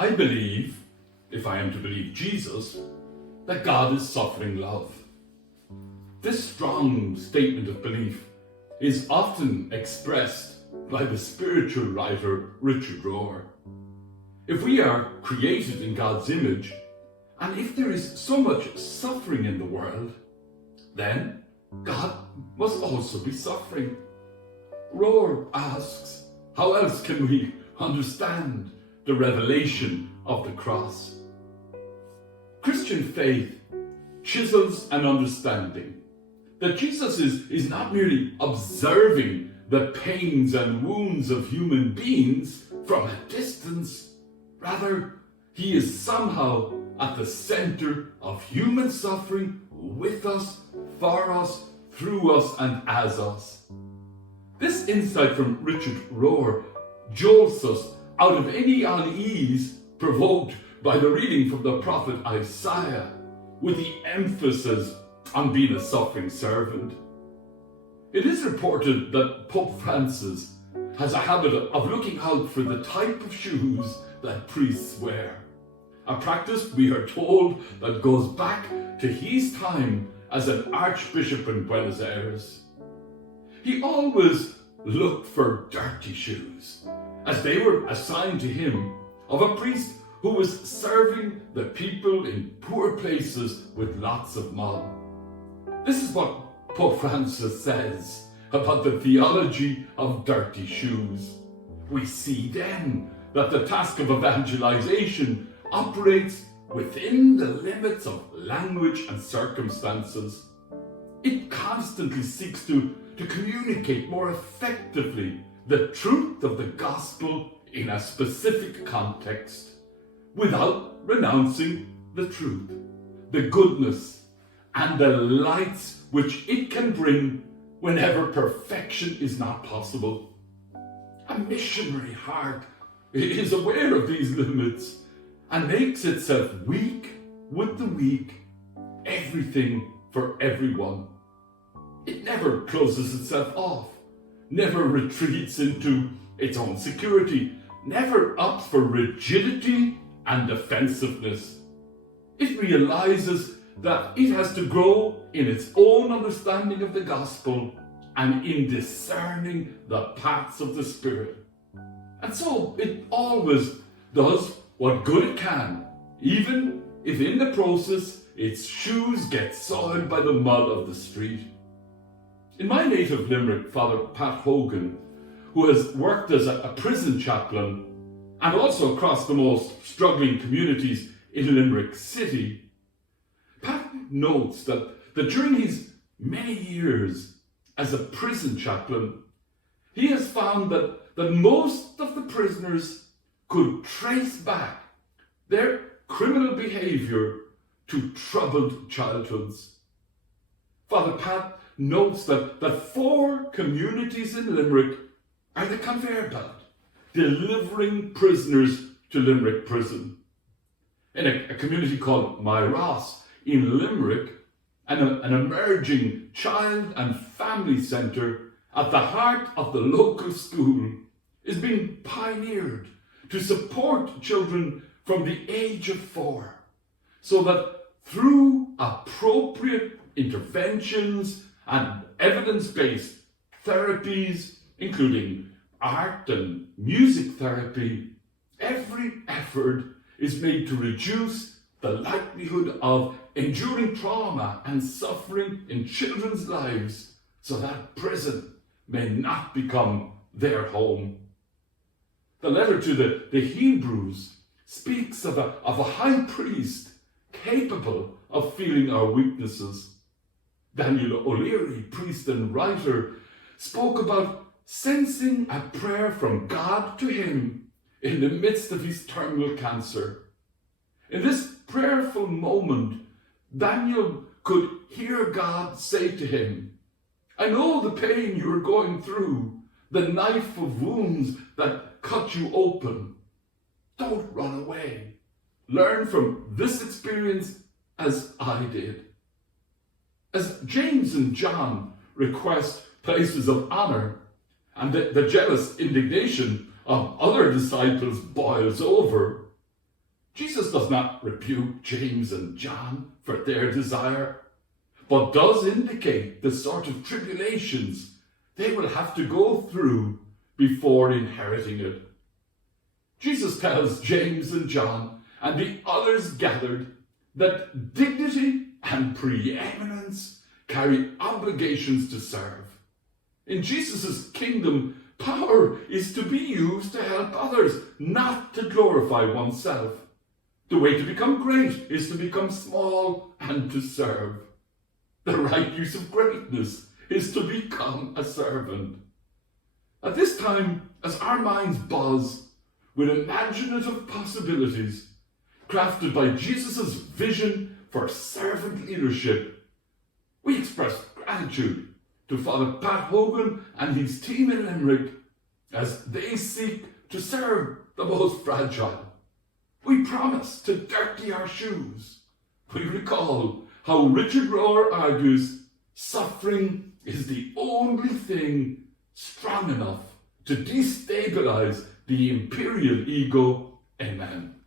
I believe, if I am to believe Jesus, that God is suffering love. This strong statement of belief is often expressed by the spiritual writer Richard Rohr. If we are created in God's image, and if there is so much suffering in the world, then God must also be suffering. Rohr asks, how else can we understand the revelation of the cross? Christian faith chisels an understanding that Jesus is not merely observing the pains and wounds of human beings from a distance. Rather, he is somehow at the center of human suffering with us, for us, through us, and as us. This insight from Richard Rohr jolts us out of any unease provoked by the reading from the prophet Isaiah, with the emphasis on being a suffering servant. It is reported that Pope Francis has a habit of looking out for the type of shoes that priests wear, a practice we are told that goes back to his time as an archbishop in Buenos Aires. He always looked for dirty shoes, as they were assigned to him of a priest who was serving the people in poor places with lots of mud. This is what Pope Francis says about the theology of dirty shoes. We see then that the task of evangelization operates within the limits of language and circumstances. It constantly seeks to communicate more effectively the truth of the gospel in a specific context, without renouncing the truth, the goodness, and the lights which it can bring whenever perfection is not possible. A missionary heart is aware of these limits and makes itself weak with the weak, everything for everyone. It never closes itself off, never retreats into its own security, never opts for rigidity and defensiveness. It realizes that it has to grow in its own understanding of the gospel and in discerning the paths of the Spirit. And so it always does what good it can, even if in the process its shoes get soiled by the mud of the street. In my native Limerick, Father Pat Hogan, who has worked as a prison chaplain and also across the most struggling communities in Limerick City, Pat notes that during his many years as a prison chaplain, he has found that most of the prisoners could trace back their criminal behaviour to troubled childhoods. Father Pat notes that 4 communities in Limerick are the conveyor belt, delivering prisoners to Limerick Prison. In a community called Myross in Limerick, an emerging child and family centre at the heart of the local school is being pioneered to support children from the age of 4, so that through appropriate interventions and evidence-based therapies, including art and music therapy, every effort is made to reduce the likelihood of enduring trauma and suffering in children's lives, so that prison may not become their home. The letter to the Hebrews speaks of a high priest capable of feeling our weaknesses. Daniel O'Leary, priest and writer, spoke about sensing a prayer from God to him in the midst of his terminal cancer. In this prayerful moment, Daniel could hear God say to him, "I know the pain you are going through, the knife of wounds that cut you open. Don't run away. Learn from this experience as I did." As James and John request places of honor, and the jealous indignation of other disciples boils over, Jesus does not rebuke James and John for their desire, but does indicate the sort of tribulations they will have to go through before inheriting it. Jesus tells James and John and the others gathered that dignity and preeminence carry obligations to serve. In Jesus' kingdom, power is to be used to help others, not to glorify oneself. The way to become great is to become small and to serve. The right use of greatness is to become a servant. At this time, as our minds buzz with imaginative possibilities crafted by Jesus' vision for servant leadership, we express gratitude to Father Pat Hogan and his team in Limerick as they seek to serve the most fragile. We promise to dirty our shoes. We recall how Richard Rohr argues suffering is the only thing strong enough to destabilize the imperial ego. Amen.